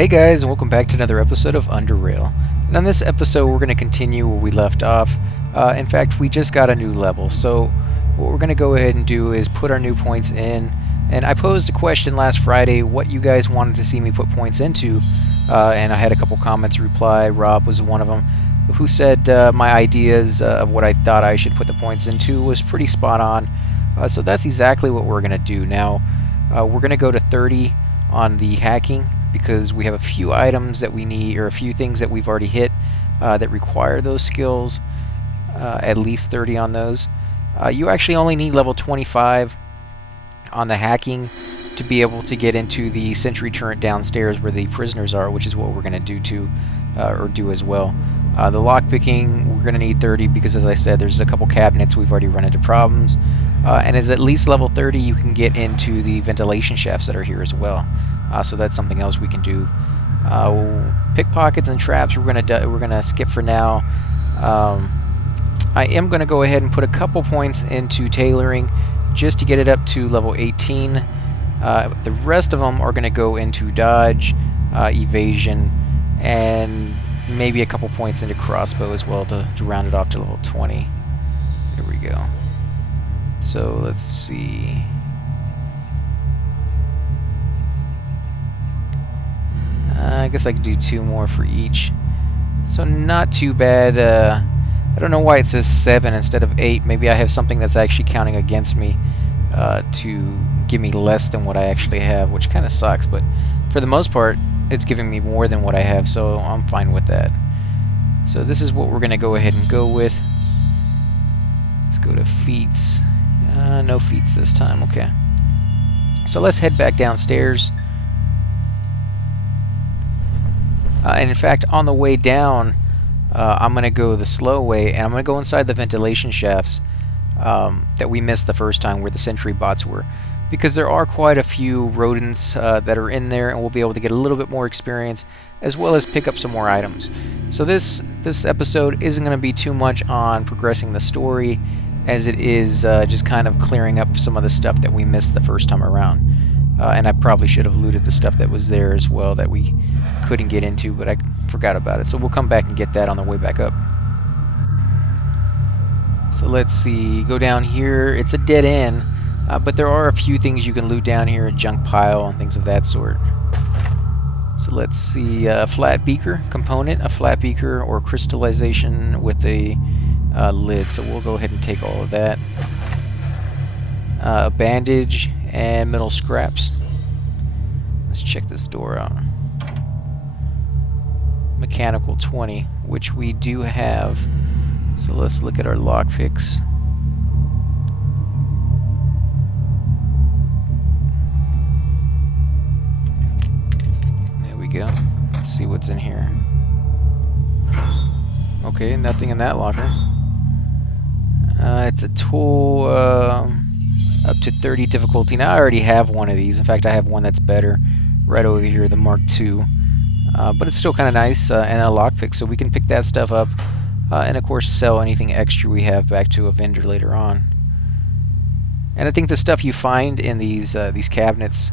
Hey guys, and welcome back to another episode of Underrail. And on this episode, we're going to continue where we left off. In fact, we just got a new level, so what we're going to go ahead and do is put our new points in. And I posed a question last Friday, what you guys wanted to see me put points into, and I had a couple comments reply. Rob was one of them, who said my ideas of what I thought I should put the points into was pretty spot on. So that's exactly what we're going to do now. We're going to go to 30 on the hacking because we have a few items that we need, or a few things that we've already hit that require those skills, at least 30 on those. You actually only need level 25 on the hacking to be able to get into the sentry turret downstairs where the prisoners are, which is what we're going to do do as well. The lockpicking, we're going to need 30 because, as I said, there's a couple cabinets we've already run into problems. And as at least level 30, you can get into the ventilation shafts that are here as well. So that's something else we can do. Pickpockets and traps, we're gonna skip for now. I am gonna go ahead and put a couple points into tailoring just to get it up to level 18. The rest of them are gonna go into dodge, evasion, and maybe a couple points into crossbow as well to round it off to level 20. There we go. So let's see. I guess I could do 2 more for each. So not too bad. I don't know why it says 7 instead of 8. Maybe I have something that's actually counting against me to give me less than what I actually have, which kind of sucks. But for the most part, it's giving me more than what I have, so I'm fine with that. So this is what we're going to go ahead and go with. Let's go to feats. No feats this time, okay. So let's head back downstairs. And in fact, on the way down, I'm going to go the slow way, and I'm going to go inside the ventilation shafts that we missed the first time where the sentry bots were. Because there are quite a few rodents that are in there, and we'll be able to get a little bit more experience, as well as pick up some more items. So this episode isn't going to be too much on progressing the story, as it is just kind of clearing up some of the stuff that we missed the first time around. And I probably should have looted the stuff that was there as well that we couldn't get into, but I forgot about it. So we'll come back and get that on the way back up. So let's see, go down here. It's a dead end, but there are a few things you can loot down here, a junk pile and things of that sort. So let's see, a flat beaker component, a flat beaker or crystallization with a lid. So we'll go ahead and take all of that. A bandage and metal scraps. Let's check this door out. Mechanical 20, which we do have. So let's look at our lockpicks. There we go. Let's see what's in here. Okay, nothing in that locker. It's a tool up to 30 difficulty. Now I already have one of these. In fact, I have one that's better right over here, the Mark II. But it's still kind of nice, and a lockpick, so we can pick that stuff up, and of course sell anything extra we have back to a vendor later on. And I think the stuff you find in these cabinets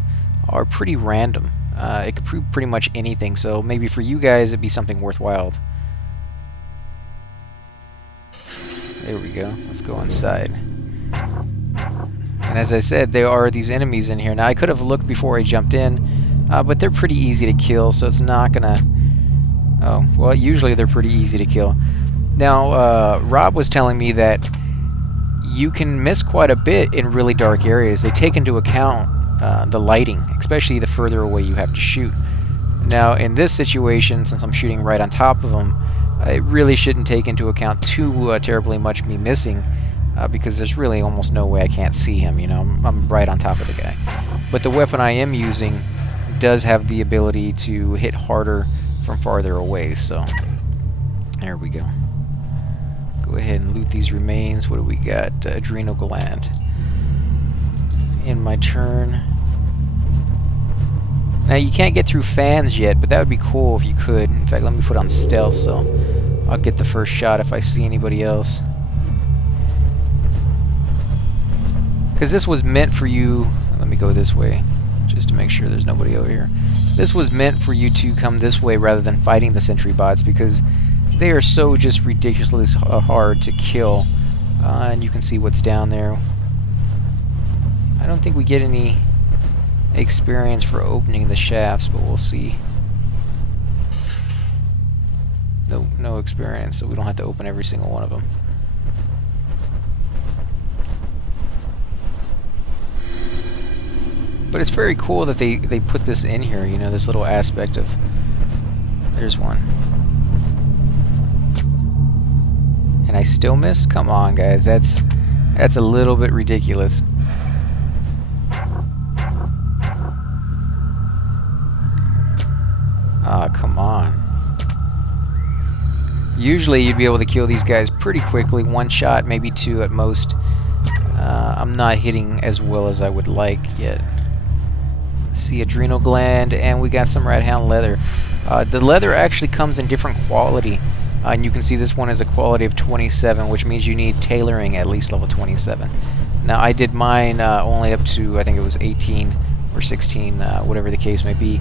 are pretty random. It could prove pretty much anything, so maybe for you guys it'd be something worthwhile. There we go. Let's go inside. And as I said, there are these enemies in here. Now I could have looked before I jumped in, but they're pretty easy to kill, so it's not gonna... Oh, well, usually they're pretty easy to kill. Now, Rob was telling me that you can miss quite a bit in really dark areas. They take into account the lighting, especially the further away you have to shoot. Now, in this situation, since I'm shooting right on top of them, it really shouldn't take into account too terribly much me missing, because there's really almost no way I can't see him, you know. I'm right on top of the guy. But the weapon I am using does have the ability to hit harder from farther away, so there we go. Go ahead and loot these remains. What do we got? Adrenal gland. In my turn. Now you can't get through fans yet, but that would be cool if you could. In fact, let me put on stealth so I'll get the first shot if I see anybody else. Because this was meant for you. Let me go this way just to make sure there's nobody over here. this was meant for you to come this way rather than fighting the sentry bots, because they are so just ridiculously hard to kill. And you can see what's down there. I don't think we get any experience for opening the shafts, but we'll see. No experience, so we don't have to open every single one of them. But it's very cool that they put this in here, you know, this little aspect of... There's one. And I still missed? Come on, guys. That's a little bit ridiculous. Ah, come on. Usually you'd be able to kill these guys pretty quickly. One shot, maybe two at most. I'm not hitting as well as I would like yet. See, adrenal gland, and we got some rat hound leather. The leather actually comes in different quality. And you can see this one is a quality of 27, which means you need tailoring at least level 27. Now, I did mine only up to, I think it was 18 or 16, whatever the case may be.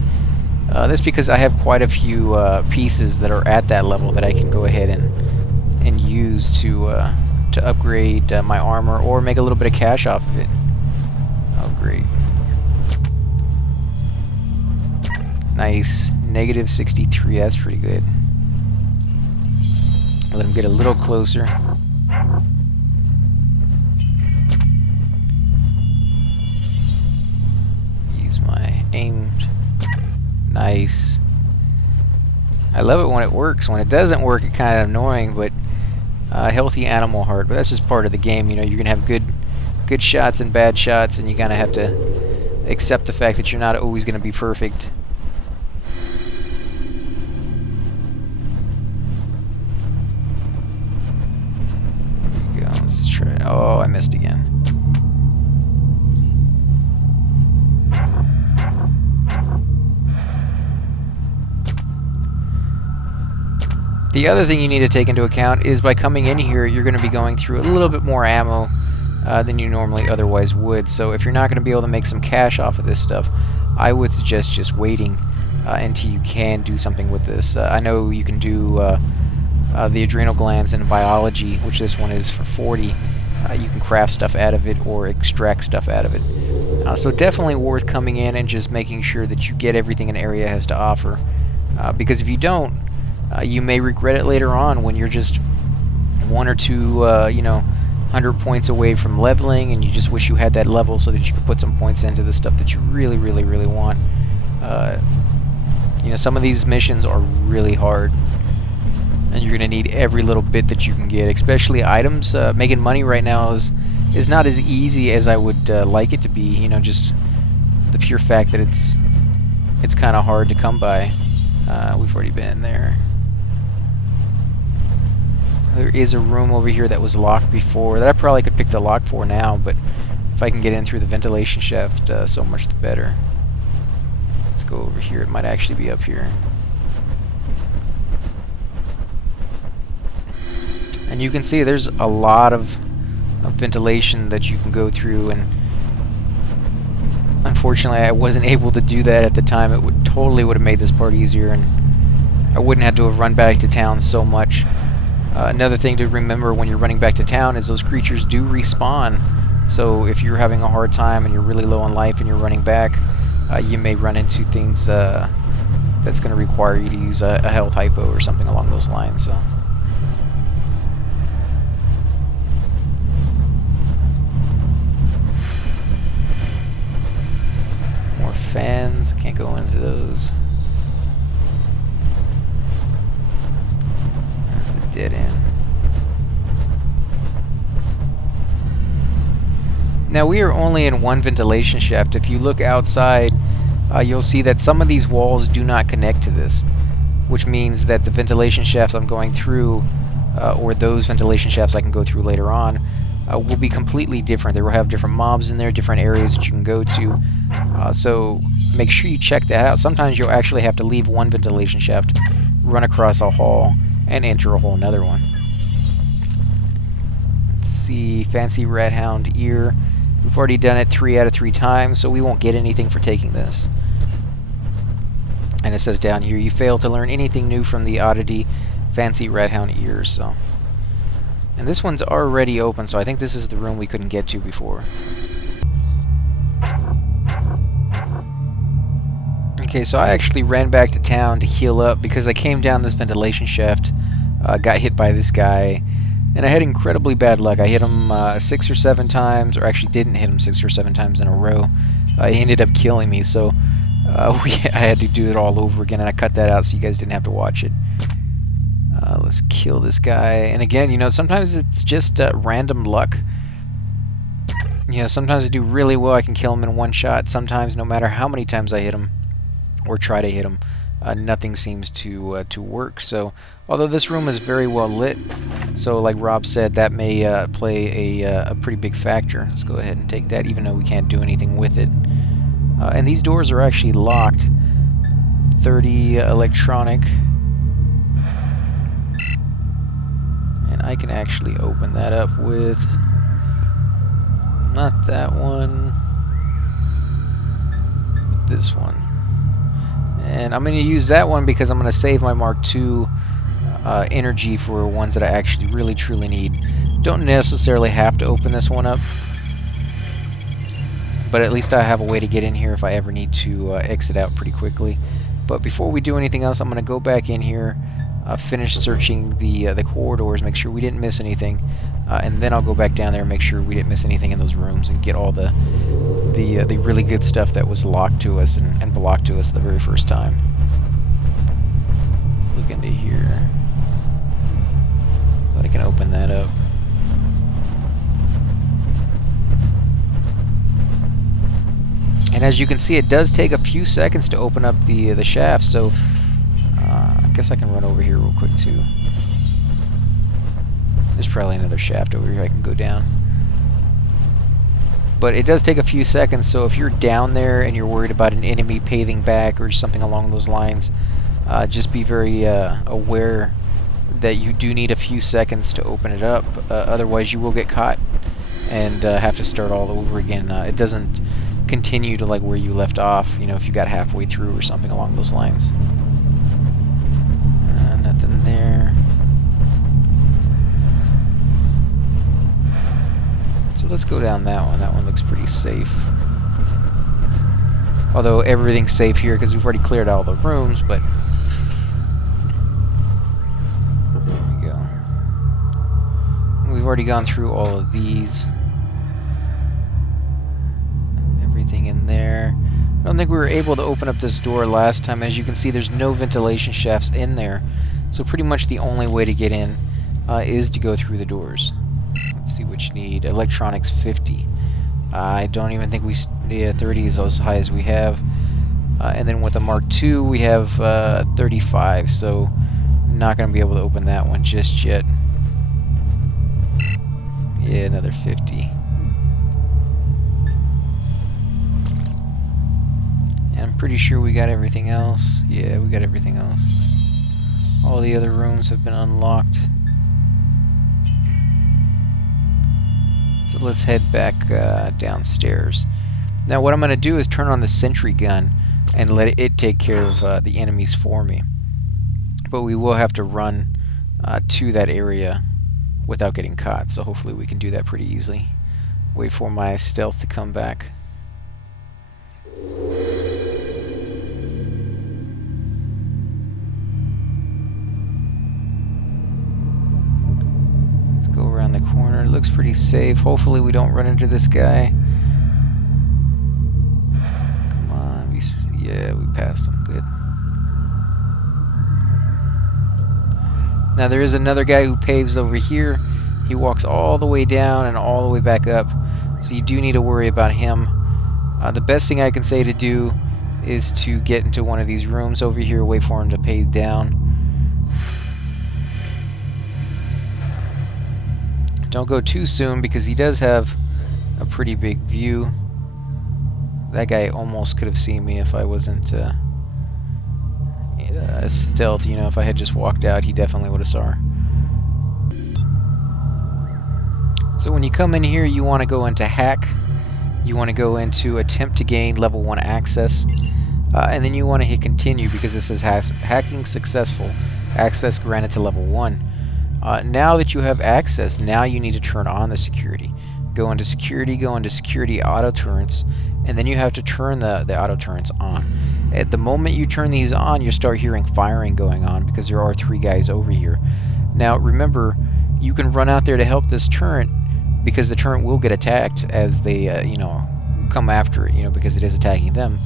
That's because I have quite a few pieces that are at that level that I can go ahead and use to upgrade my armor or make a little bit of cash off of it. Oh, great. Nice. Negative 63, that's pretty good. Let him get a little closer. Use my aimed. Nice. I love it when it works. When it doesn't work, it's kind of annoying, but healthy animal heart. But that's just part of the game, you know. You're gonna have good shots and bad shots, and you kind of have to accept the fact that you're not always gonna be perfect. There we go. Let's try. Oh, I missed again. The other thing you need to take into account is by coming in here, you're going to be going through a little bit more ammo than you normally otherwise would. So if you're not going to be able to make some cash off of this stuff, I would suggest just waiting until you can do something with this. I know you can do the adrenal glands in biology, which this one is for 40. You can craft stuff out of it or extract stuff out of it. So definitely worth coming in and just making sure that you get everything an area has to offer. Because if you don't, you may regret it later on when you're just 1 or 2, you know, 100 points away from leveling, and you just wish you had that level so that you could put some points into the stuff that you really, really, really want. You know, some of these missions are really hard, and you're going to need every little bit that you can get, especially items. Making money right now is not as easy as I would like it to be. You know, just the pure fact that it's kind of hard to come by. We've already been in there. There is a room over here that was locked before that I probably could pick the lock for now, but if I can get in through the ventilation shaft, so much the better. Let's go over here. It might actually be up here. And you can see there's a lot of ventilation that you can go through, and unfortunately I wasn't able to do that at the time. It would have made this part easier, and I wouldn't have to have run back to town so much. Another thing to remember when you're running back to town is those creatures do respawn. So if you're having a hard time and you're really low on life and you're running back, you may run into things that's going to require you to use a health hypo or something along those lines. So. More fans, can't go into those. That's a dead end. Now we are only in one ventilation shaft. If you look outside, you'll see that some of these walls do not connect to this, which means that the ventilation shafts I'm going through, or those ventilation shafts I can go through later on, will be completely different. They will have different mobs in there, different areas that you can go to. So make sure you check that out. Sometimes you'll actually have to leave one ventilation shaft, run across a hall, and enter a whole another one. Let's see, fancy rat hound ear. We've already done it 3 out of 3 times, so we won't get anything for taking this. it says down here, you failed to learn anything new from the oddity, fancy rat hound ears. So, and this one's already open, so I think this is the room we couldn't get to before. Okay, so I actually ran back to town to heal up because I came down this ventilation shaft, got hit by this guy, and I had incredibly bad luck. I hit him 6 or 7 times, or actually didn't hit him 6 or 7 times in a row. He ended up killing me, so I had to do it all over again, and I cut that out so you guys didn't have to watch it. Let's kill this guy. And again, you know, sometimes it's just random luck. You know, sometimes I do really well, I can kill him in one shot. Sometimes, no matter how many times I hit him, or try to hit him, nothing seems to work. So, although this room is very well lit, so like Rob said, that may play a pretty big factor. Let's go ahead and take that, even though we can't do anything with it. And these doors are actually locked. 30 electronic. And I can actually open that up with... not that one. This one. And I'm going to use that one because I'm going to save my Mark II energy for ones that I actually really truly need. Don't necessarily have to open this one up, but at least I have a way to get in here if I ever need to exit out pretty quickly. But before we do anything else, I'm going to go back in here, finish searching the corridors, make sure we didn't miss anything, and then I'll go back down there and make sure we didn't miss anything in those rooms and get all the really good stuff that was locked to us and blocked to us the very first time. Let's look into here. So I can open that up. And as you can see, it does take a few seconds to open up the shaft, so I guess I can run over here real quick too. There's probably another shaft over here I can go down. But it does take a few seconds, so if you're down there and you're worried about an enemy paving back or something along those lines, just be very aware that you do need a few seconds to open it up. Otherwise you will get caught and have to start all over again. It doesn't continue to like where you left off, you know, if you got halfway through or something along those lines. Nothing there. So let's go down that one. That one looks pretty safe. Although everything's safe here because we've already cleared all the rooms, but there we go. We've already gone through all of these. Everything in there. I don't think we were able to open up this door last time. As you can see, there's no ventilation shafts in there. So pretty much the only way to get in is to go through the doors. Let's see what you need. Electronics 50. I don't even think 30 is as high as we have. And then with the Mark II, we have 35. So not going to be able to open that one just yet. Yeah, another 50. And I'm pretty sure we got everything else. Yeah, we got everything else. All the other rooms have been unlocked. So let's head back downstairs. Now what I'm going to do is turn on the sentry gun and let it take care of the enemies for me. But we will have to run to that area without getting caught, so hopefully we can do that pretty easily. Wait for my stealth to come back. Go around the corner. It looks pretty safe. Hopefully we don't run into this guy. Come on. Yeah, we passed him. Good. Now there is another guy who paves over here. He walks all the way down and all the way back up. So you do need to worry about him. The best thing I can say to do is to get into one of these rooms over here, wait for him to pave down. Don't go too soon because he does have a pretty big view. That guy almost could have seen me if I wasn't stealth. You know, if I had just walked out, he definitely would have saw her. So when you come in here, you want to go into hack. You want to go into attempt to gain level 1 access. and then you want to hit continue because this says hacking successful, access granted to level 1. Now that you have access, now you need to turn on the security. Go into security auto turrets, and then you have to turn the auto turrets on. At the moment you turn these on, you start hearing firing going on because there are 3 guys over here. Now remember, you can run out there to help this turret because the turret will get attacked as they come after it, because it is attacking them.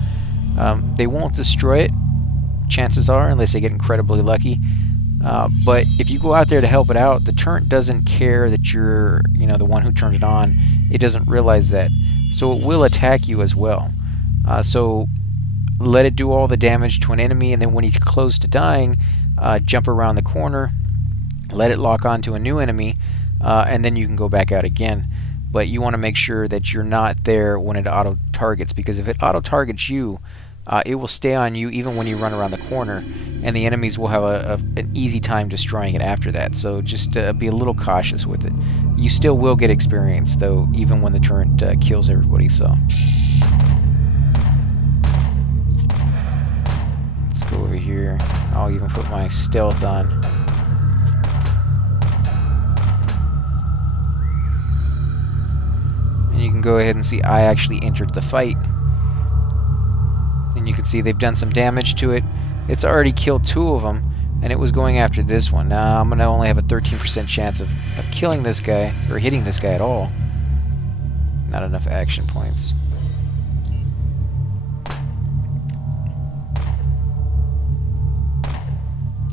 They won't destroy it, chances are, unless they get incredibly lucky. But if you go out there to help it out, the turret doesn't care that you're, the one who turned it on. It doesn't realize that. So it will attack you as well. So let it do all the damage to an enemy, and then when he's close to dying, jump around the corner, let it lock onto a new enemy, and then you can go back out again. But you want to make sure that you're not there when it auto-targets, because if it auto-targets you, it will stay on you even when you run around the corner, and the enemies will have an easy time destroying it after that. So just be a little cautious with it. You still will get experience, though, even when the turret kills everybody. So let's go over here. I'll even put my stealth on. And you can go ahead and see I actually entered the fight. And you can see they've done some damage to it. It's already killed 2 of them, and it was going after this one. Now I'm going to only have a 13% chance of killing this guy, or hitting this guy at all. Not enough action points.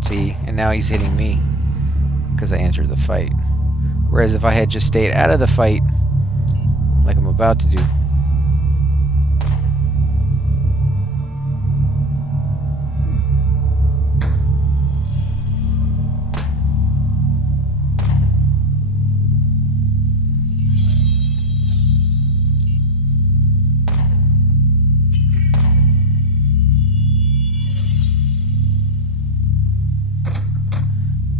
See, and now he's hitting me because I entered the fight. Whereas if I had just stayed out of the fight, like I'm about to do,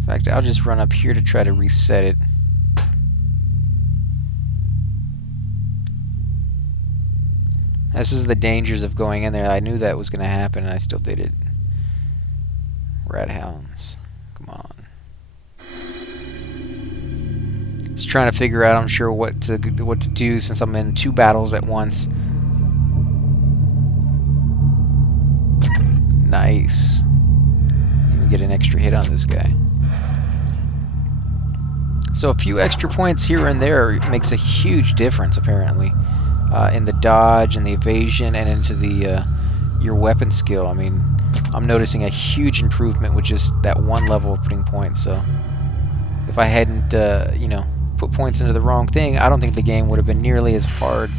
in fact, I'll just run up here to try to reset it. This is the dangers of going in there. I knew that was going to happen, and I still did it. Rat hounds. Come on. Just trying to figure out, I'm sure, what to do since I'm in 2 battles at once. Nice. We get an extra hit on this guy. So a few extra points here and there makes a huge difference, apparently, in the dodge and the evasion and into the your weapon skill. I mean, I'm noticing a huge improvement with just that one level of putting points. So if I hadn't, put points into the wrong thing, I don't think the game would have been nearly as hard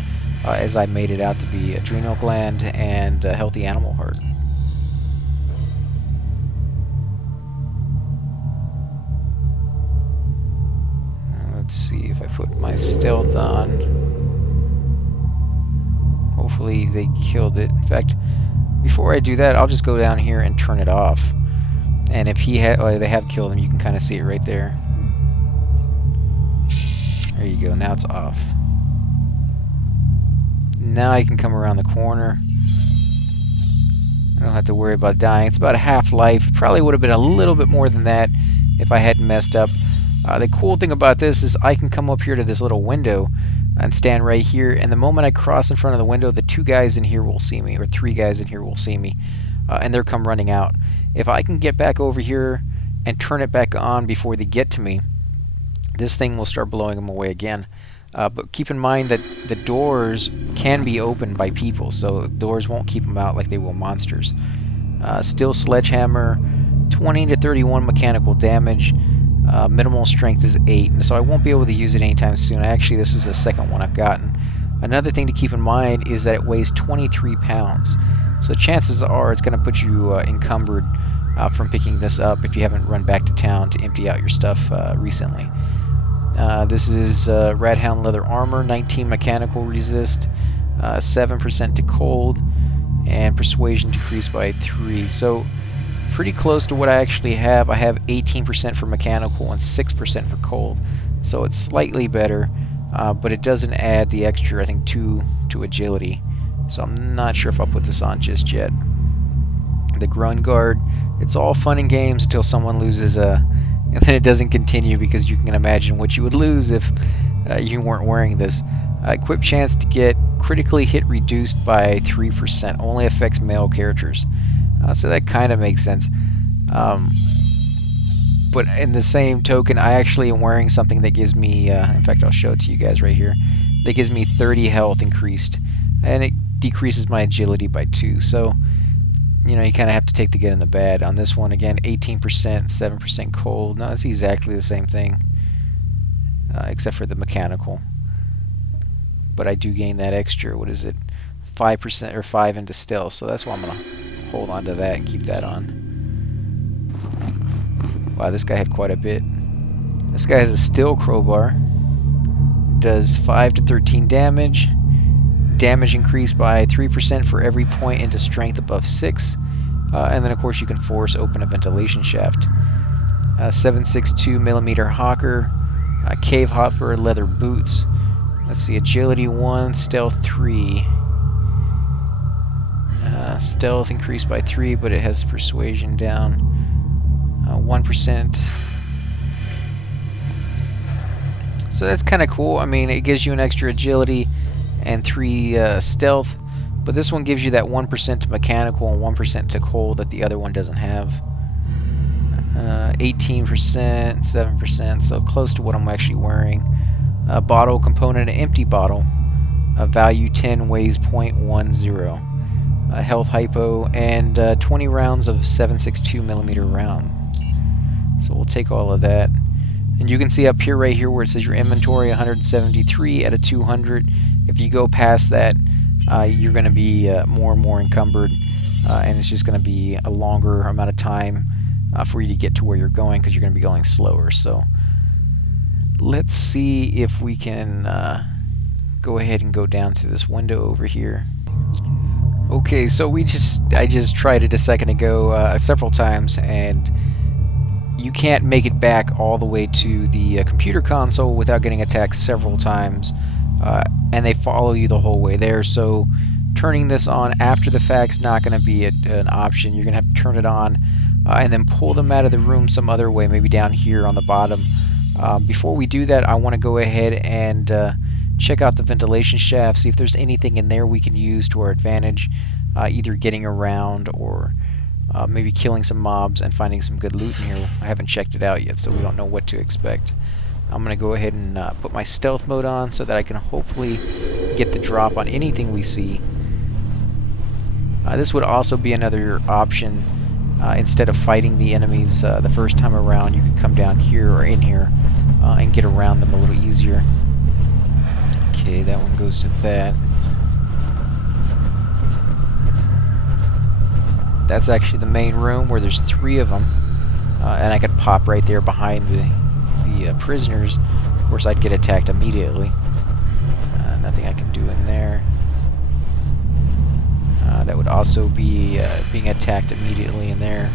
as I made it out to be. Adrenal gland and healthy animal heart. Let's see if I put my stealth on. Hopefully they killed it. In fact, before I do that, I'll just go down here and turn it off. And if they have killed him, you can kind of see it right there. There you go. Now it's off. Now I can come around the corner. I don't have to worry about dying. It's about a half life. Probably would have been a little bit more than that if I hadn't messed up. The cool thing about this is I can come up here to this little window and stand right here, and the moment I cross in front of the window, the 2 guys in here will see me, or 3 guys in here will see me, and they'll come running out. If I can get back over here and turn it back on before they get to me, this thing will start blowing them away again. But keep in mind that the doors can be opened by people, so doors won't keep them out like they will monsters. Steel sledgehammer, 20 to 31 mechanical damage. Minimal strength is 8, so I won't be able to use it anytime soon. Actually, this is the second one I've gotten. Another thing to keep in mind is that it weighs 23 pounds. So chances are it's going to put you encumbered from picking this up if you haven't run back to town to empty out your stuff recently. This is Rat Hound leather armor, 19 mechanical resist, 7% to cold, and persuasion decreased by 3. So pretty close to what I actually have. I have 18% for mechanical and 6% for cold, so it's slightly better, but it doesn't add the extra, I think, 2 to agility. So I'm not sure if I'll put this on just yet. the Groin Guard. It's all fun and games until someone loses and then it doesn't continue, because you can imagine what you would lose if you weren't wearing this. Equip chance to get critically hit reduced by 3%. Only affects male characters. So that kind of makes sense. But in the same token, I actually am wearing something that gives me, in fact, I'll show it to you guys right here, that gives me 30 health increased, and it decreases my agility by 2. So, you know, you kind of have to take the good and the bad. On this one, again, 18%, 7% cold. No, it's exactly the same thing, except for the mechanical. But I do gain that extra, what is it, 5% or 5 into stealth, so that's why I'm going to hold on to that and keep that on. Wow, this guy had quite a bit. This guy has a steel crowbar. Does 5 to 13 damage. Damage increased by 3% for every point into strength above 6. And then, of course, you can force open a ventilation shaft. 7.62mm hawker. Cave hopper, leather boots. Let's see, agility 1, stealth 3. Stealth increased by 3, but it has persuasion down 1%. So that's kind of cool. I mean, it gives you an extra agility and 3 stealth, but this one gives you that 1% to mechanical and 1% to cold that the other one doesn't have. 18%, 7%, so close to what I'm actually wearing. Bottle component, an empty bottle. Value 10, weighs 0.10. Health hypo, and 20 rounds of 7.62mm round. So we'll take all of that. And you can see up here, right here, where it says your inventory, 173 out of 200. If you go past that, you're going to be more and more encumbered, and it's just going to be a longer amount of time for you to get to where you're going, because you're going to be going slower. So let's see if we can go ahead and go down to this window over here. Okay, so I just tried it a second ago several times, and you can't make it back all the way to the computer console without getting attacked several times, and they follow you the whole way there. So turning this on after the fact is not going to be an option. You're going to have to turn it on and then pull them out of the room some other way, maybe down here on the bottom. Before we do that, I want to go ahead and check out the ventilation shaft, see if there's anything in there we can use to our advantage, either getting around or maybe killing some mobs and finding some good loot in here. I haven't checked it out yet, so we don't know what to expect. I'm going to go ahead and put my stealth mode on so that I can hopefully get the drop on anything we see. This would also be another option. Instead of fighting the enemies the first time around, you could come down here or in here and get around them a little easier. Okay, that one goes to that. That's actually the main room where there's 3 of them, and I could pop right there behind the prisoners. Of course, I'd get attacked immediately. Nothing I can do in there. That would also be being attacked immediately in there.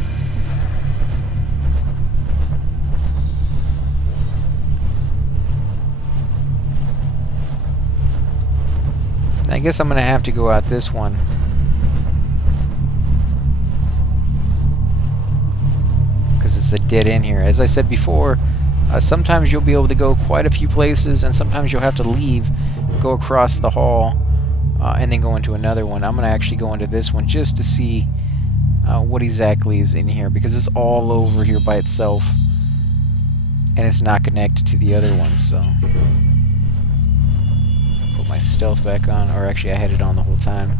I guess I'm going to have to go out this one. Because it's a dead end here. As I said before, sometimes you'll be able to go quite a few places, and sometimes you'll have to leave, go across the hall, and then go into another one. I'm going to actually go into this one just to see what exactly is in here, because it's all over here by itself, and it's not connected to the other one. So put my stealth back on, or actually I had it on the whole time.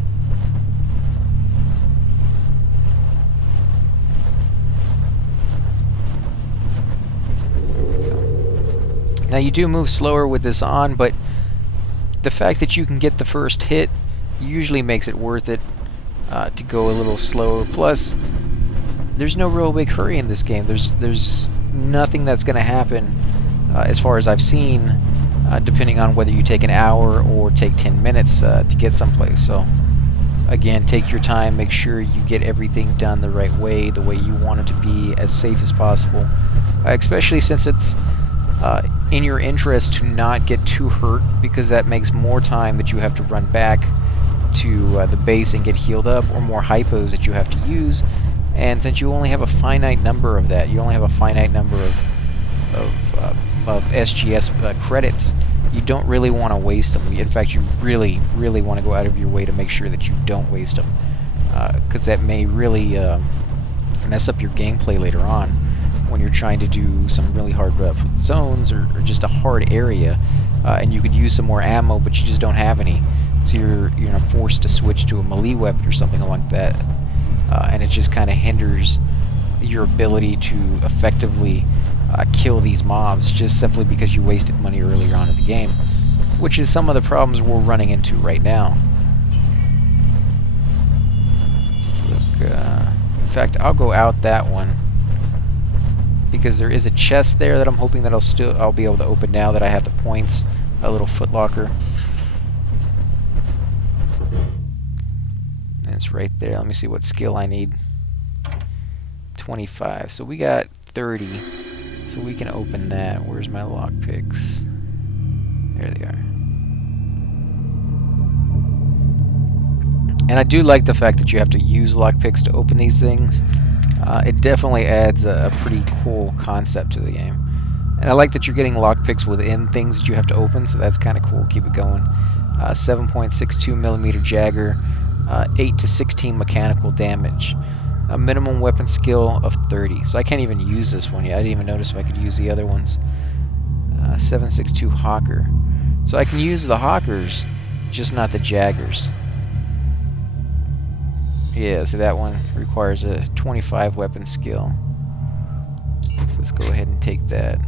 Now you do move slower with this on, but the fact that you can get the first hit usually makes it worth it to go a little slower. Plus, there's no real big hurry in this game. There's nothing that's going to happen as far as I've seen, depending on whether you take an hour or take 10 minutes to get someplace. So again, take your time, make sure you get everything done the right way, the way you want it to be, as safe as possible, especially since it's in your interest to not get too hurt, because that makes more time that you have to run back to the base and get healed up, or more hypos that you have to use And since you only have a finite number of that, you only have a finite number of SGS credits, you don't really want to waste them. In fact, you really, really want to go out of your way to make sure that you don't waste them, because that may really mess up your gameplay later on when you're trying to do some really hard zones or just a hard area, and you could use some more ammo, but you just don't have any. So you're forced to switch to a melee weapon or something like that, and it just kind of hinders your ability to effectively kill these mobs just simply because you wasted money earlier on in the game, which is some of the problems we're running into right now. Let's look. In fact, I'll go out that one because there is a chest there that I'm hoping that I'll be able to open now that I have the points. A little footlocker. And it's right there. Let me see what skill I need. 25. So we got 30. So we can open that. Where's my lockpicks? There they are. And I do like the fact that you have to use lockpicks to open these things. It definitely adds a pretty cool concept to the game. And I like that you're getting lockpicks within things that you have to open, so that's kind of cool. Keep it going. 7.62mm Jagger, 8 to 16 mechanical damage. A minimum weapon skill of 30. So I can't even use this one yet. I didn't even notice if I could use the other ones. 7.62 Hawker. So I can use the Hawkers, just not the Jaggers. Yeah, so that one requires a 25 weapon skill. So let's go ahead and take that.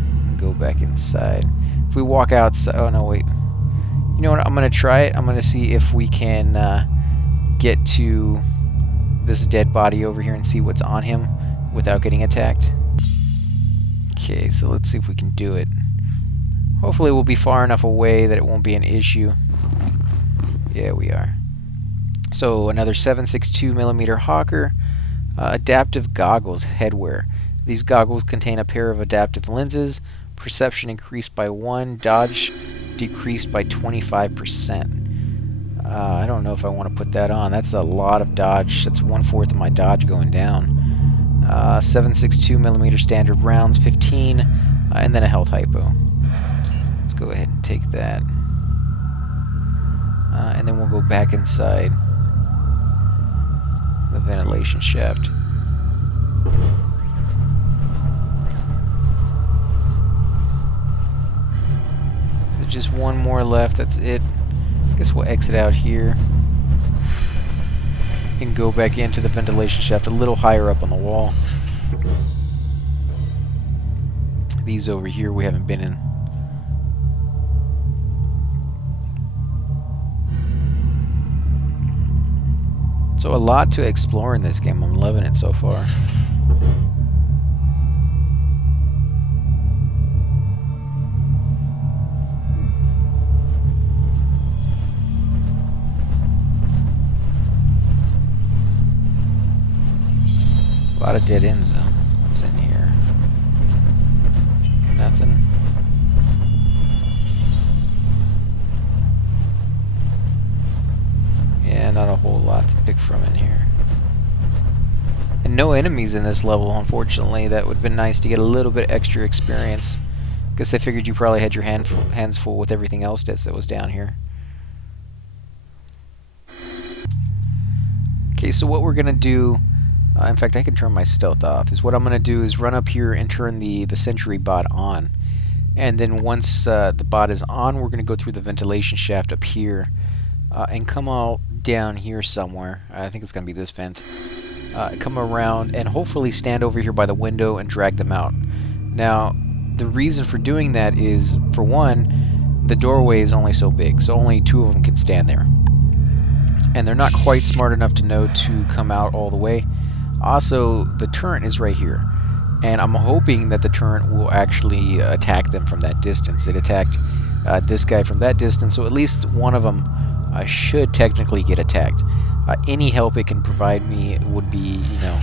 And go back inside. If we walk outside... Oh, no, wait. You know what? I'm going to try it. I'm going to see if we can get to this dead body over here and see what's on him without getting attacked. Okay, so let's see if we can do it. Hopefully we'll be far enough away that it won't be an issue. Yeah, we are. So another 7.62mm Hawker. Adaptive goggles headwear. These goggles contain a pair of adaptive lenses. Perception increased by 1. Dodge decreased by 25%. I don't know if I want to put that on. That's a lot of dodge. That's 1/4 of my dodge going down. 7.62mm standard rounds, 15, and then a health hypo. Let's go ahead and take that. And then we'll go back inside the ventilation shaft. So just one more left, that's it. Guess we'll exit out here and go back into the ventilation shaft a little higher up on the wall. These over here we haven't been in. So a lot to explore in this game. I'm loving it so far. A lot of dead ends though. What's in here? Nothing. Yeah, not a whole lot to pick from in here. And no enemies in this level, unfortunately. That would have been nice to get a little bit extra experience. Guess I figured you probably had your hands full with everything else that was down here. Okay, so what we're gonna do, in fact I can turn my stealth off, is what I'm gonna do is run up here and turn the sentry bot on. And then once the bot is on, we're gonna go through the ventilation shaft up here and come out down here somewhere. I think it's gonna be this vent. Come around and hopefully stand over here by the window and drag them out. Now the reason for doing that is, for one, the doorway is only so big, so only 2 of them can stand there. And they're not quite smart enough to know to come out all the way. Also, the turret is right here. And I'm hoping that the turret will actually attack them from that distance. It attacked this guy from that distance, so at least one of them should technically get attacked. Any help it can provide me would be, you know,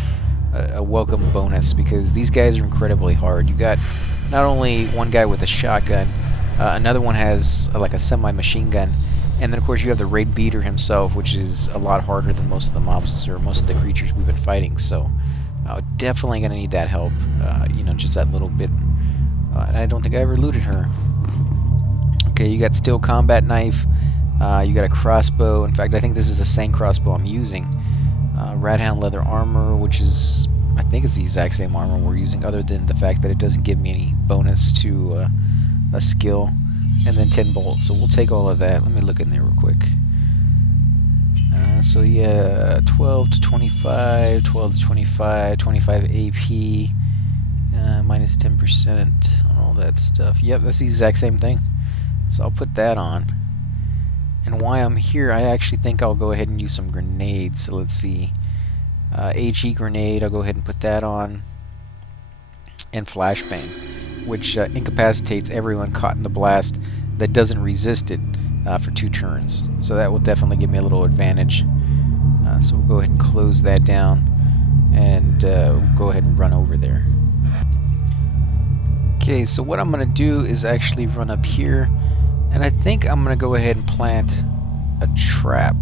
a welcome bonus, because these guys are incredibly hard. You got not only one guy with a shotgun, another one has like a semi-machine gun, And then of course you have the raid leader himself, which is a lot harder than most of the mobs or most of the creatures we've been fighting. So definitely gonna need that help. You know, just that little bit. And I don't think I ever looted her. Okay, you got steel combat knife. You got a crossbow. In fact, I think this is the same crossbow I'm using. Rathound leather armor, which is, I think it's the exact same armor we're using, other than the fact that it doesn't give me any bonus to a skill. And then 10 bolts, so we'll take all of that. Let me look in there real quick. So yeah, 12 to 25, 12 to 25, 25 AP, minus 10% on all that stuff. Yep, that's the exact same thing. So I'll put that on. And while I'm here, I actually think I'll go ahead and use some grenades. So let's see. HE grenade, I'll go ahead and put that on. And flashbang, which incapacitates everyone caught in the blast that doesn't resist it for 2 turns. So that will definitely give me a little advantage. So we'll go ahead and close that down, and we'll go ahead and run over there. Okay, so what I'm going to do is actually run up here, and I think I'm going to go ahead and plant a trap.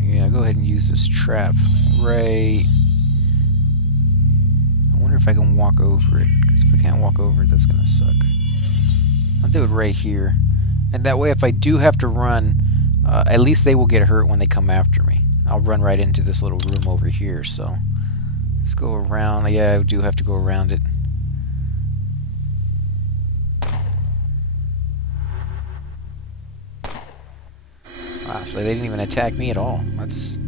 Yeah, go ahead and use this trap right. I wonder if I can walk over it, because if I can't walk over it, that's going to suck. I'll do it right here. And that way, if I do have to run, at least they will get hurt when they come after me. I'll run right into this little room over here, so let's go around. Yeah, I do have to go around it. Wow, so they didn't even attack me at all. That's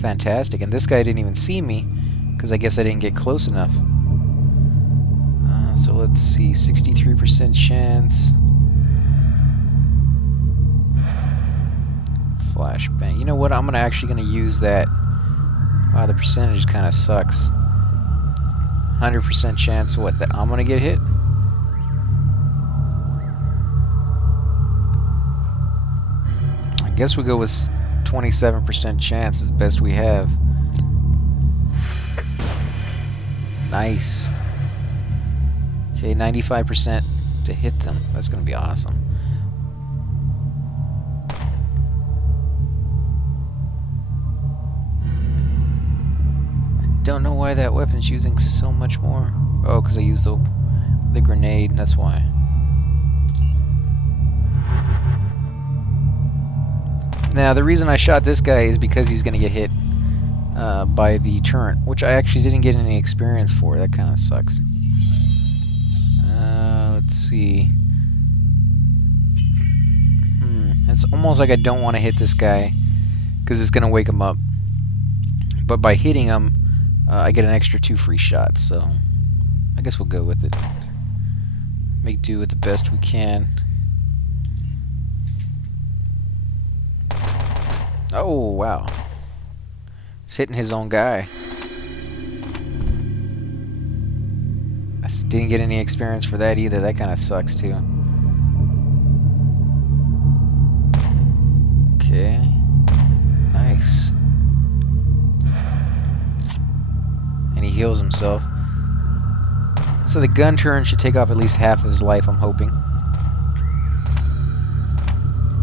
fantastic. And this guy didn't even see me, because I guess I didn't get close enough. So let's see, 63% chance. Flashbang. You know what? I'm actually gonna use that. Wow, the percentage kind of sucks. 100% chance what, that I'm gonna get hit? I guess we go with 27% chance is the best we have. Nice. Okay, 95% to hit them. That's gonna be awesome. Don't know why that weapon's using so much more. Oh, because I used the grenade, that's why. Now, the reason I shot this guy is because he's going to get hit by the turret, which I actually didn't get any experience for. That kind of sucks. Let's see. It's almost like I don't want to hit this guy because it's going to wake him up. But by hitting him, I get an extra 2 free shots, so I guess we'll go with it. Make do with the best we can. Oh, wow. He's hitting his own guy. I didn't get any experience for that either. That kind of sucks, too. Okay. Nice. And he heals himself. So the gun turn should take off at least half of his life, I'm hoping.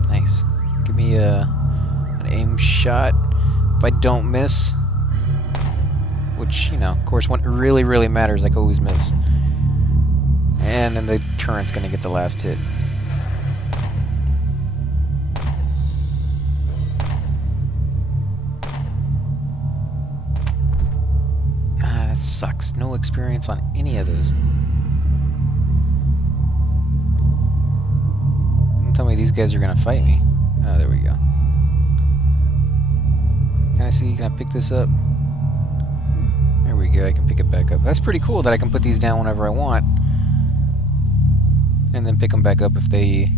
Nice. Give me an aim shot. If I don't miss, which, you know, of course, when it really, really matters, I always miss. And then the turret's going to get the last hit. Sucks. No experience on any of those. Don't tell me these guys are gonna fight me. Oh, there we go. Can I see? Can I pick this up? There we go. I can pick it back up. That's pretty cool that I can put these down whenever I want, and then pick them back up if they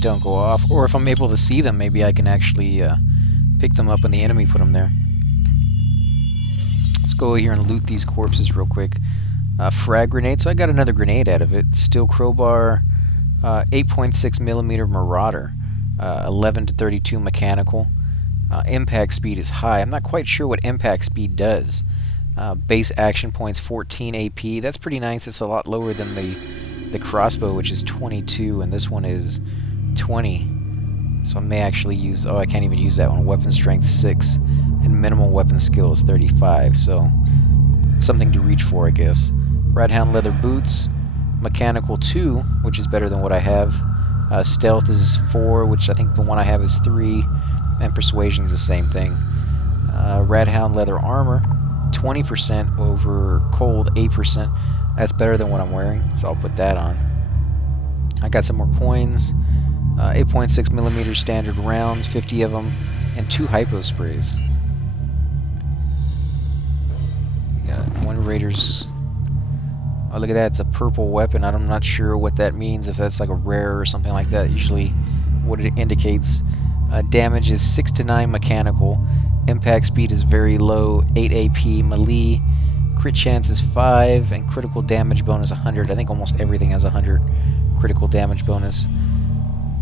don't go off, or if I'm able to see them, maybe I can actually pick them up when the enemy put them there. Let's go here and loot these corpses real quick. Frag grenade. So I got another grenade out of it. Steel crowbar, 8.6 millimeter marauder, 11 to 32 mechanical. Impact speed is high. I'm not quite sure what impact speed does. Base action points 14 AP. That's pretty nice. It's a lot lower than the crossbow, which is 22, and this one is 20. So I may actually use... Oh, I can't even use that one. Weapon strength 6 and minimal weapon skill is 35. So something to reach for, I guess. Radhound leather boots. Mechanical 2, which is better than what I have. Stealth is 4, which I think the one I have is 3. And persuasion is the same thing. Radhound leather armor. 20% over cold, 8%. That's better than what I'm wearing, so I'll put that on. I got some more coins. 8.6 millimeter standard rounds, 50 of them, and 2 hypo sprays. We got 1 Raiders. Oh, look at that, it's a purple weapon. I'm not sure what that means, if that's like a rare or something like that. Usually what it indicates. Damage is 6 to 9 mechanical. Impact speed is very low, 8 AP melee. Crit chance is 5, and critical damage bonus 100. I think almost everything has 100 critical damage bonus.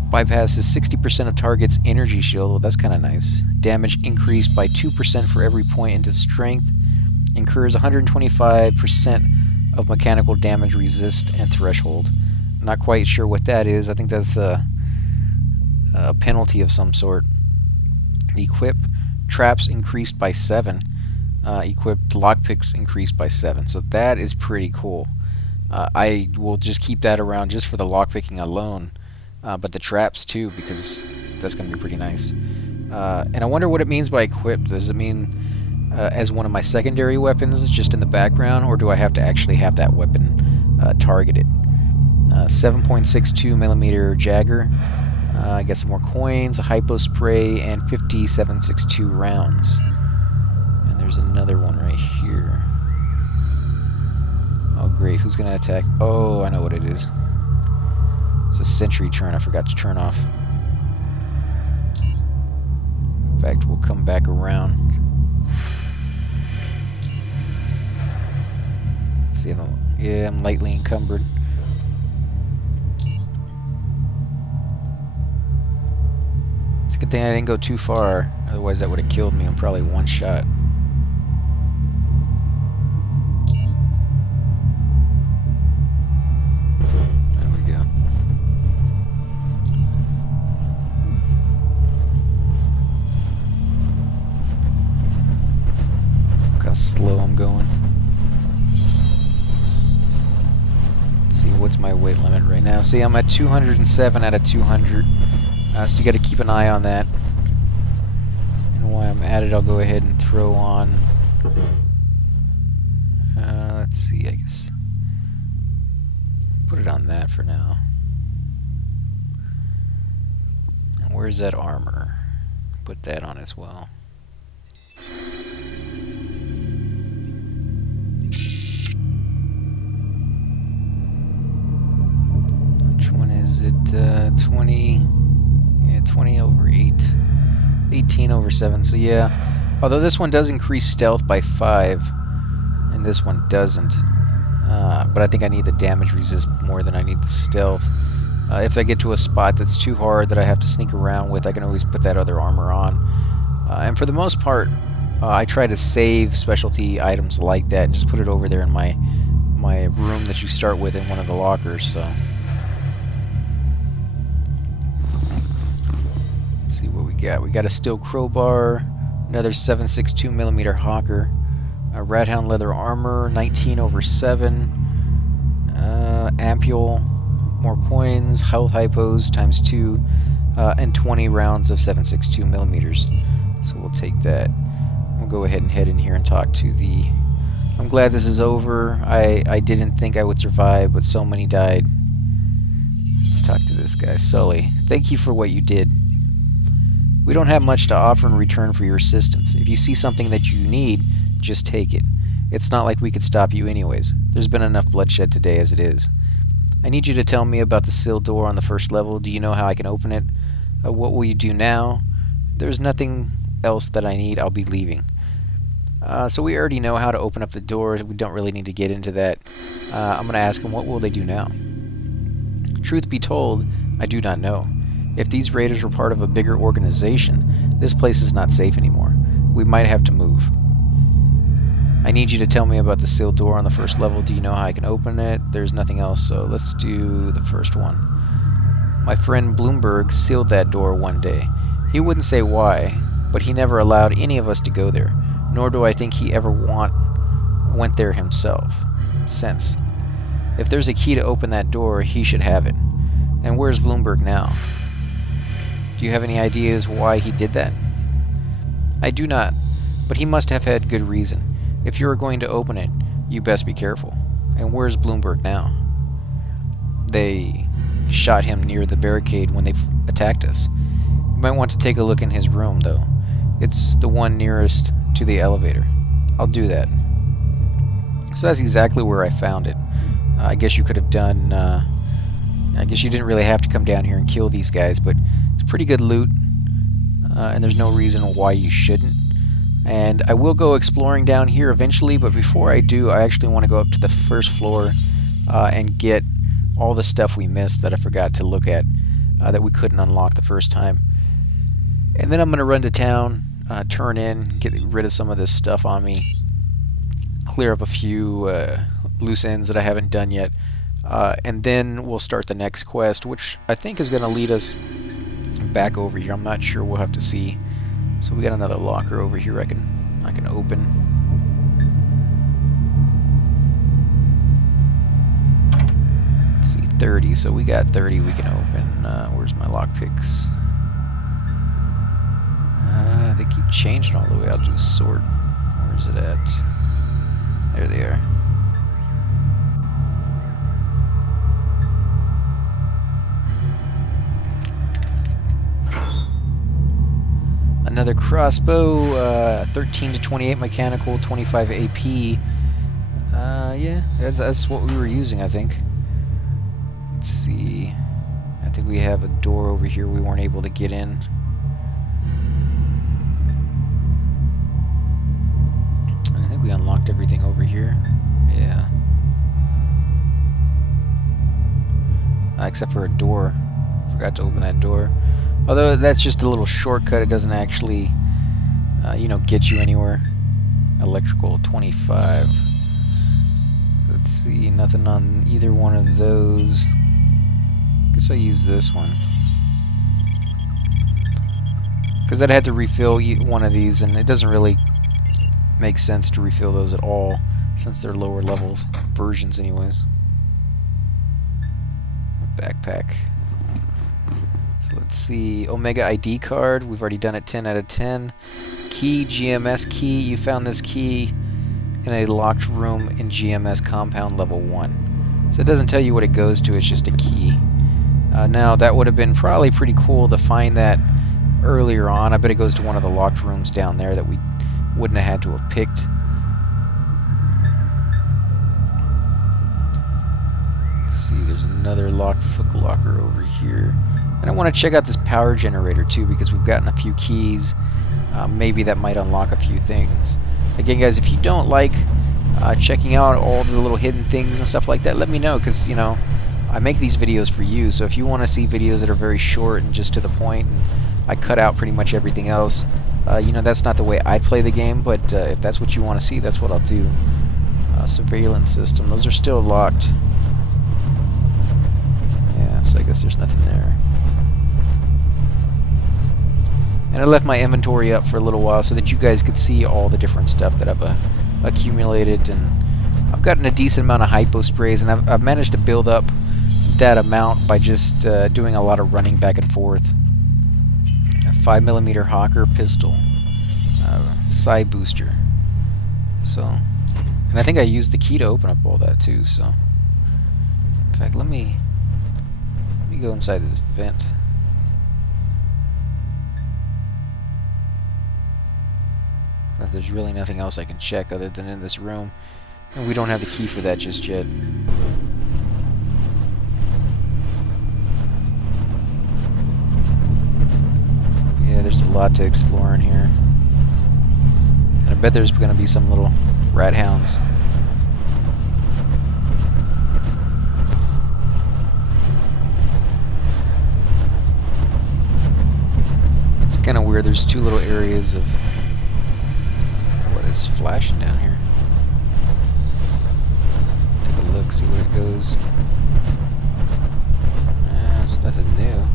Bypasses 60% of target's energy shield. Well, that's kind of nice. Damage increased by 2% for every point into strength. Incurs 125% of mechanical damage resist and threshold. Not quite sure what that is. I think that's a penalty of some sort. Equip. Traps increased by 7. Equipped lockpicks increased by 7. So that is pretty cool. I will just keep that around just for the lockpicking alone. But the traps too, because that's going to be pretty nice. And I wonder what it means by equipped. Does it mean as one of my secondary weapons, just in the background, or do I have to actually have that weapon targeted? 7.62 millimeter Jagger. I got some more coins, a hypo spray, and 5762 rounds. And there's another one right here. Oh great, who's gonna attack? Oh, I know what it is. It's a sentry turn I forgot to turn off. In fact, we'll come back around. Let's see if I'm lightly encumbered. It's a good thing I didn't go too far, otherwise that would have killed me in probably one shot. There we go. Look how slow I'm going. Let's see, what's my weight limit right now? See, I'm at 207 out of 200. So you got to keep an eye on that. And while I'm at it, I'll go ahead and throw on. Let's see, I guess. Put it on that for now. And where's that armor? Put that on as well. Which one is it? 20. Yeah, 20 over 8. 18 over 7, so yeah. Although this one does increase stealth by 5, and this one doesn't. But I think I need the damage resist more than I need the stealth. If I get to a spot that's too hard that I have to sneak around with, I can always put that other armor on. And for the most part, I try to save specialty items like that and just put it over there in my room that you start with in one of the lockers, so... See what we got. We got a steel crowbar, another 7.62 millimeter hawker, a Radhound leather armor, 19 over 7, ampule, more coins, health hypos times 2, and 20 rounds of 7.62 millimeters. So we'll take that. We'll go ahead and head in here and talk to the... I'm glad this is over. I didn't think I would survive, but so many died. Let's talk to this guy. Sully, thank you for what you did. We don't have much to offer in return for your assistance. If you see something that you need, just take it. It's not like we could stop you anyways. There's been enough bloodshed today as it is. I need you to tell me about the sealed door on the first level. Do you know how I can open it? What will you do now? There's nothing else that I need. I'll be leaving. So we already know how to open up the door. We don't really need to get into that. I'm going to ask him, what will they do now? Truth be told, I do not know. If these raiders were part of a bigger organization, this place is not safe anymore. We might have to move. I need you to tell me about the sealed door on the first level. Do you know how I can open it? There's nothing else, so let's do the first one. My friend Bloomberg sealed that door one day. He wouldn't say why, but he never allowed any of us to go there, nor do I think he ever went there himself since. If there's a key to open that door, he should have it. And where's Bloomberg now? Do you have any ideas why he did that? I do not, but he must have had good reason. If you are going to open it, you best be careful. And where's Bloomberg now? They shot him near the barricade when they attacked us. You might want to take a look in his room, though. It's the one nearest to the elevator. I'll do that. So that's exactly where I found it. I guess you could have done... I guess you didn't really have to come down here and kill these guys, but it's pretty good loot, and there's no reason why you shouldn't. And I will go exploring down here eventually, but before I do, I actually want to go up to the first floor and get all the stuff we missed that I forgot to look at, that we couldn't unlock the first time. And then I'm going to run to town, turn in, get rid of some of this stuff on me, clear up a few loose ends that I haven't done yet, and then we'll start the next quest, which I think is going to lead us back over here. I'm not sure. We'll have to see. So we got another locker over here I can open. Let's see, 30. So we got 30 we can open. Where's my lockpicks? They keep changing all the way. I'll do sort. Where's it at? There they are. Another crossbow, 13 to 28 mechanical, 25 AP. Yeah, that's what we were using, I think. Let's see. I think we have a door over here we weren't able to get in. And I think we unlocked everything over here. Yeah. Except for a door. Forgot to open that door. Although that's just a little shortcut, it doesn't actually, you know, get you anywhere. Electrical 25. Let's see, nothing on either one of those. Guess I'll use this one. Because I'd had to refill one of these, and it doesn't really make sense to refill those at all, since they're lower levels, versions anyways. A backpack. So let's see, Omega ID card, we've already done it 10 out of 10. Key, GMS key, you found this key in a locked room in GMS compound level 1. So it doesn't tell you what it goes to, it's just a key. Now that would have been probably pretty cool to find that earlier on. I bet it goes to one of the locked rooms down there that we wouldn't have had to have picked. Let's see, there's another locked foot locker over here. And I want to check out this power generator too, because we've gotten a few keys. Maybe that might unlock a few things. Again, guys, if you don't like checking out all the little hidden things and stuff like that, let me know, because, you know, I make these videos for you. So if you want to see videos that are very short and just to the point, and I cut out pretty much everything else, you know, that's not the way I'd play the game, but if that's what you want to see, that's what I'll do. Surveillance system, those are still locked. Yeah, so I guess there's nothing there. And I left my inventory up for a little while so that you guys could see all the different stuff that I've accumulated, and I've gotten a decent amount of hypo sprays, and I've managed to build up that amount by just doing a lot of running back and forth. A 5mm Hawker pistol, side booster. So, and I think I used the key to open up all that too. So, in fact, let me go inside this vent. There's really nothing else I can check other than in this room, and we don't have the key for that just yet. Yeah, there's a lot to explore in here, and I bet there's going to be some little rat hounds. It's kind of weird. There's two little areas of it's flashing down here. Take a look, see where it goes. It's Nothing new.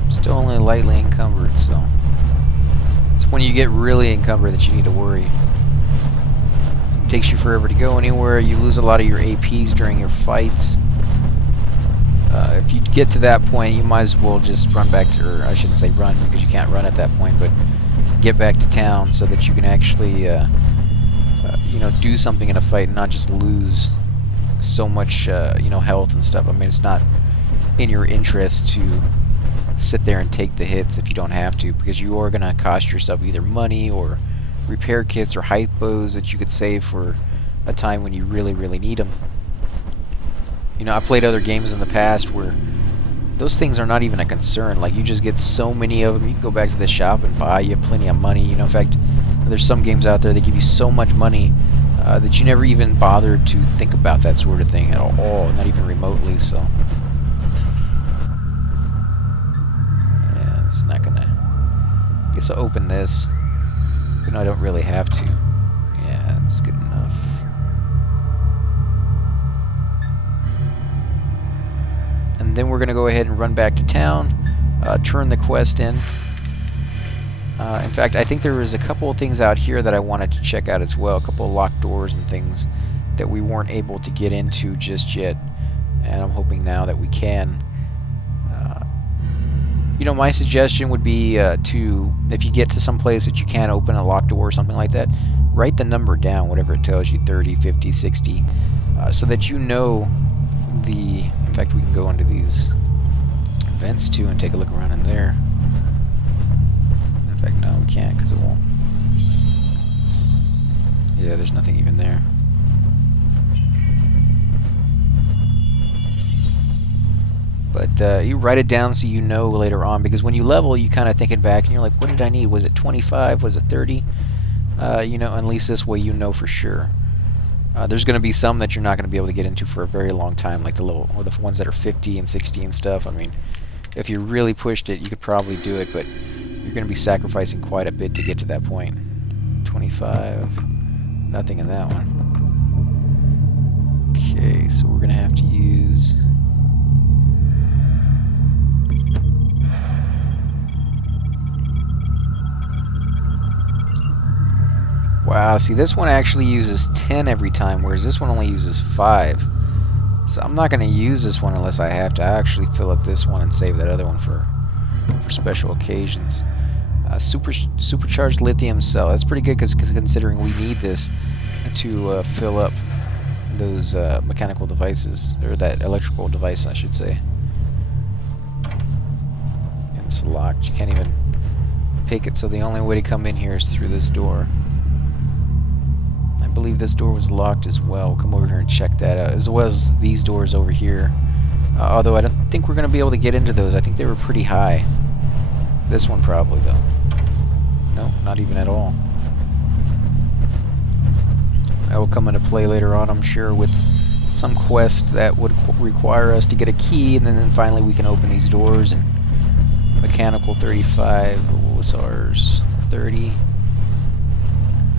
I'm still only lightly encumbered, so it's when you get really encumbered that you need to worry. It takes you forever to go anywhere. You lose a lot of your APs during your fights. If you get to that point, you might as well just run back to, or I shouldn't say run because you can't run at that point, but get back to town so that you can actually you know, do something in a fight and not just lose so much you know, health and stuff. I mean, it's not in your interest to sit there and take the hits if you don't have to, because you are going to cost yourself either money or repair kits or height bows that you could save for a time when you really, really need them. You know, I played other games in the past where those things are not even a concern. Like, you just get so many of them, you can go back to the shop and buy. You have plenty of money. You know, in fact, there's some games out there that give you so much money that you never even bother to think about that sort of thing at all, not even remotely. So yeah, it's not gonna. I guess I'll open this. But no, I don't really have to. Yeah, that's good enough. And then we're going to go ahead and run back to town, turn the quest in. In fact, I think there was a couple of things out here that I wanted to check out as well, a couple of locked doors and things that we weren't able to get into just yet, and I'm hoping now that we can. You know, my suggestion would be to, if you get to some place that you can't open a locked door or something like that, write the number down, whatever it tells you, 30, 50, 60, so that you know the... In fact, we can go into these vents too and take a look around in there. In fact, no, we can't because it won't. Yeah, there's nothing even there. But you write it down so you know later on, because when you level, you kind of think it back and you're like, what did I need? Was it 25? Was it 30? You know, at least this way you know for sure. There's going to be some that you're not going to be able to get into for a very long time, like the little, or the ones that are 50 and 60 and stuff. I mean, if you really pushed it, you could probably do it, but you're going to be sacrificing quite a bit to get to that point. 25, nothing in that one. Okay, so we're going to have to use... Wow, see, this one actually uses 10 every time, whereas this one only uses 5. So I'm not going to use this one unless I have to. I actually fill up this one and save that other one for special occasions. Supercharged lithium cell. That's pretty good because considering we need this to fill up those mechanical devices, or that electrical device, I should say. And it's locked. You can't even pick it, so the only way to come in here is through this door. I believe this door was locked as well. We'll come over here and check that out, as well as these doors over here. Although I don't think we're going to be able to get into those. I think they were pretty high. This one probably, though. No, not even at all. That will come into play later on, I'm sure, with some quest that would require us to get a key, and then finally we can open these doors. And mechanical 35, what was ours? 30.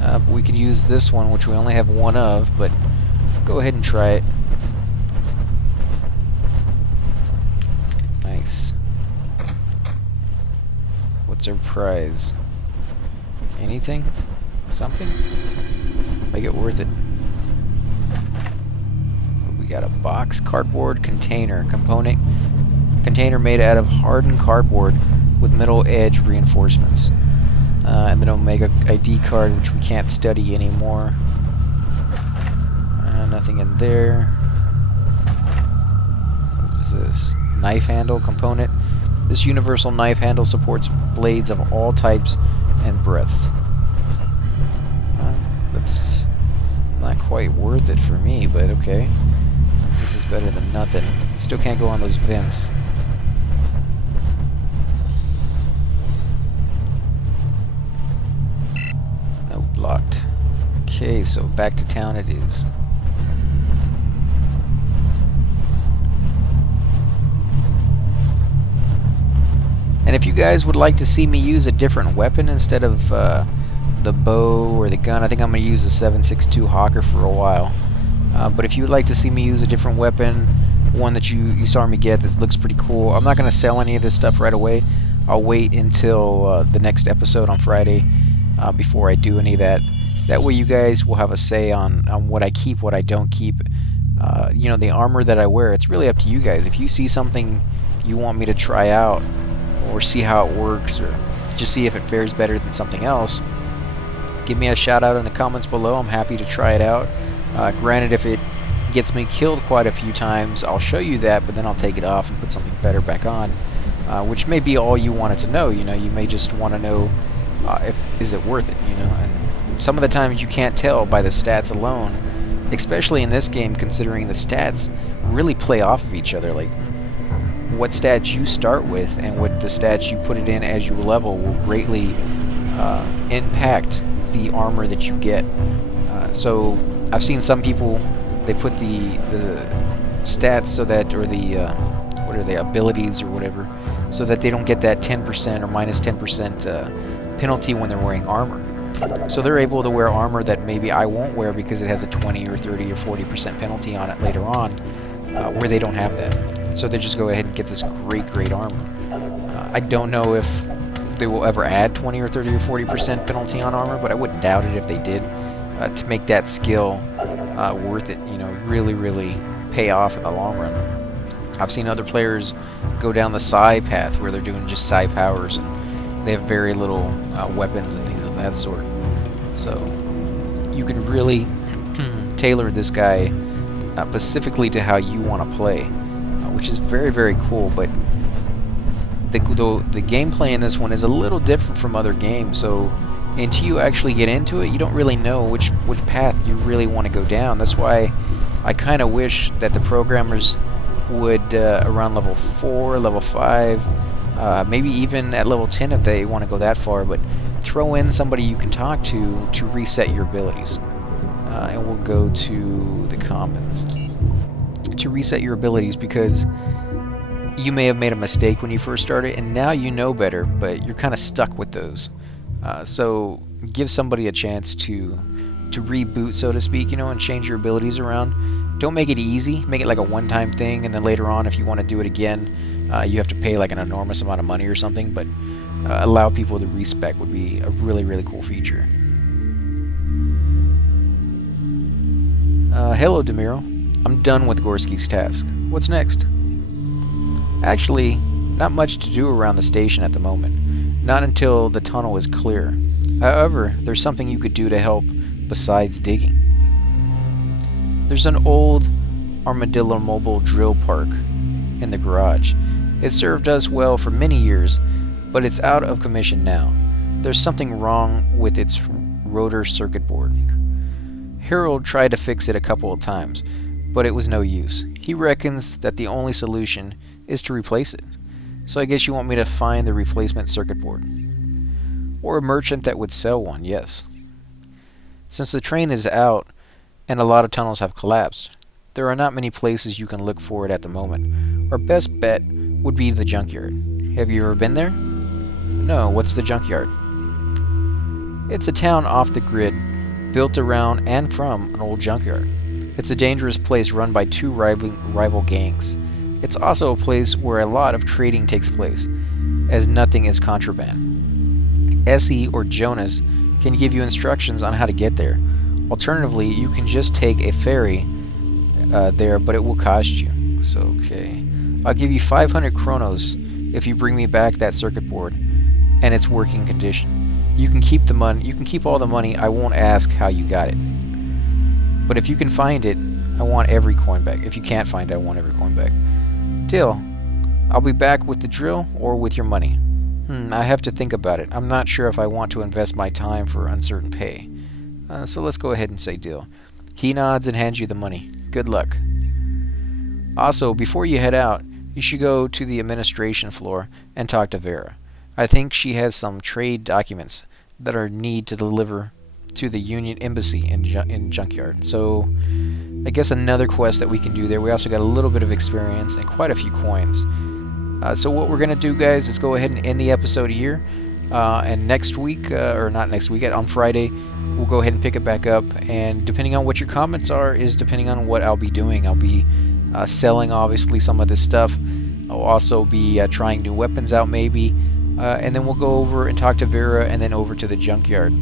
But we can use this one, which we only have one of, but go ahead and try it. Nice. What's our prize? Anything? Something? Make it worth it. We got a box, cardboard container, container made out of hardened cardboard with middle edge reinforcements. And then Omega ID card, which we can't study anymore. Nothing in there. What is this? Knife handle component. This universal knife handle supports blades of all types and breadths. That's not quite worth it for me, but okay. This is better than nothing. Still can't go on those vents. Locked. Okay, so back to town it is. And if you guys would like to see me use a different weapon instead of the bow or the gun. I think I'm going to use the 7.62 Hawker for a while. But if you would like to see me use a different weapon, one that you saw me get that looks pretty cool, I'm not going to sell any of this stuff right away. I'll wait until the next episode on Friday before I do any of that. That way you guys will have a say on what I keep, what I don't keep. You know, the armor that I wear, it's really up to you guys. If you see something you want me to try out or see how it works or just see if it fares better than something else, give me a shout out in the comments below. I'm happy to try it out. Granted, if it gets me killed quite a few times, I'll show you that, but then I'll take it off and put something better back on, which may be all you wanted to know. You know, you may just want to know is it worth it, you know. And some of the times you can't tell by the stats alone, especially in this game, considering the stats really play off of each other. Like, what stats you start with and what the stats you put it in as you level will greatly impact the armor that you get. So I've seen some people, they put the stats so that, or the what are they, abilities or whatever, so that they don't get that 10% or minus 10% penalty when they're wearing armor. So they're able to wear armor that maybe I won't wear because it has a 20 or 30 or 40% penalty on it later on, where they don't have that. So they just go ahead and get this great armor. I don't know if they will ever add 20 or 30 or 40% penalty on armor, but I wouldn't doubt it if they did, to make that skill worth it, you know, really pay off in the long run. I've seen other players go down the psi path where they're doing just psi powers and they have very little weapons and things of that sort. So you can really tailor this guy specifically to how you want to play, which is very cool. But the gameplay in this one is a little different from other games, so until you actually get into it, you don't really know which path you really want to go down. That's why I kind of wish that the programmers would, around level 4, level 5, maybe even at level 10 if they want to go that far, but throw in somebody you can talk to reset your abilities. And we'll go to the commons to reset your abilities, because you may have made a mistake when you first started and now you know better, but you're kind of stuck with those. So give somebody a chance to reboot, so to speak, you know, and change your abilities around. Don't make it easy. Make it like a one-time thing, and then later on, if you want to do it again, you have to pay like an enormous amount of money or something. But allow people to respec would be a really cool feature. Hello, Demiro. I'm done with Gorski's task. What's next? Actually, not much to do around the station at the moment. Not until the tunnel is clear. However, there's something you could do to help besides digging. There's an old Armadillo mobile drill park in the garage. It served us well for many years, but it's out of commission now. There's something wrong with its rotor circuit board. Harold tried to fix it a couple of times, but it was no use. He reckons that the only solution is to replace it. So I guess you want me to find the replacement circuit board. Or a merchant that would sell one, yes. Since the train is out and a lot of tunnels have collapsed, there are not many places you can look for it at the moment. Our best bet would be the junkyard. Have you ever been there? No, what's the junkyard? It's a town off the grid, built around and from an old junkyard. It's a dangerous place run by two rival gangs. It's also a place where a lot of trading takes place, as nothing is contraband. Essie or Jonas can give you instructions on how to get there. Alternatively, you can just take a ferry there, but it will cost you. So, okay. I'll give you 500 chronos if you bring me back that circuit board and its working condition. You can keep the money. You can keep all the money. I won't ask how you got it. But if you can find it, I want every coin back. If you can't find it, I want every coin back. Deal. I'll be back with the drill or with your money. I have to think about it. I'm not sure if I want to invest my time for uncertain pay. So let's go ahead and say deal. He nods and hands you the money. Good luck. Also, before you head out, you should go to the administration floor and talk to Vera. I think she has some trade documents that are need to deliver to the Union Embassy in Junkyard. So I guess another quest that we can do there. We also got a little bit of experience and quite a few coins. So what we're going to do, guys, is go ahead and end the episode here. And next week, or not next week, on Friday, we'll go ahead and pick it back up. And depending on what your comments are, is depending on what I'll be doing. I'll be selling, obviously, some of this stuff. I'll also be trying new weapons out, maybe. And then we'll go over and talk to Vera, and then over to the junkyard.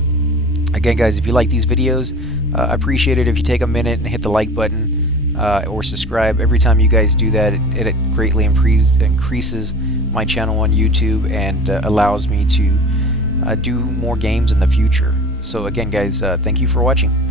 Again, guys, if you like these videos, I appreciate it if you take a minute and hit the like button or subscribe. Every time you guys do that, it greatly increases my channel on YouTube and allows me to do more games in the future. So again, guys, thank you for watching.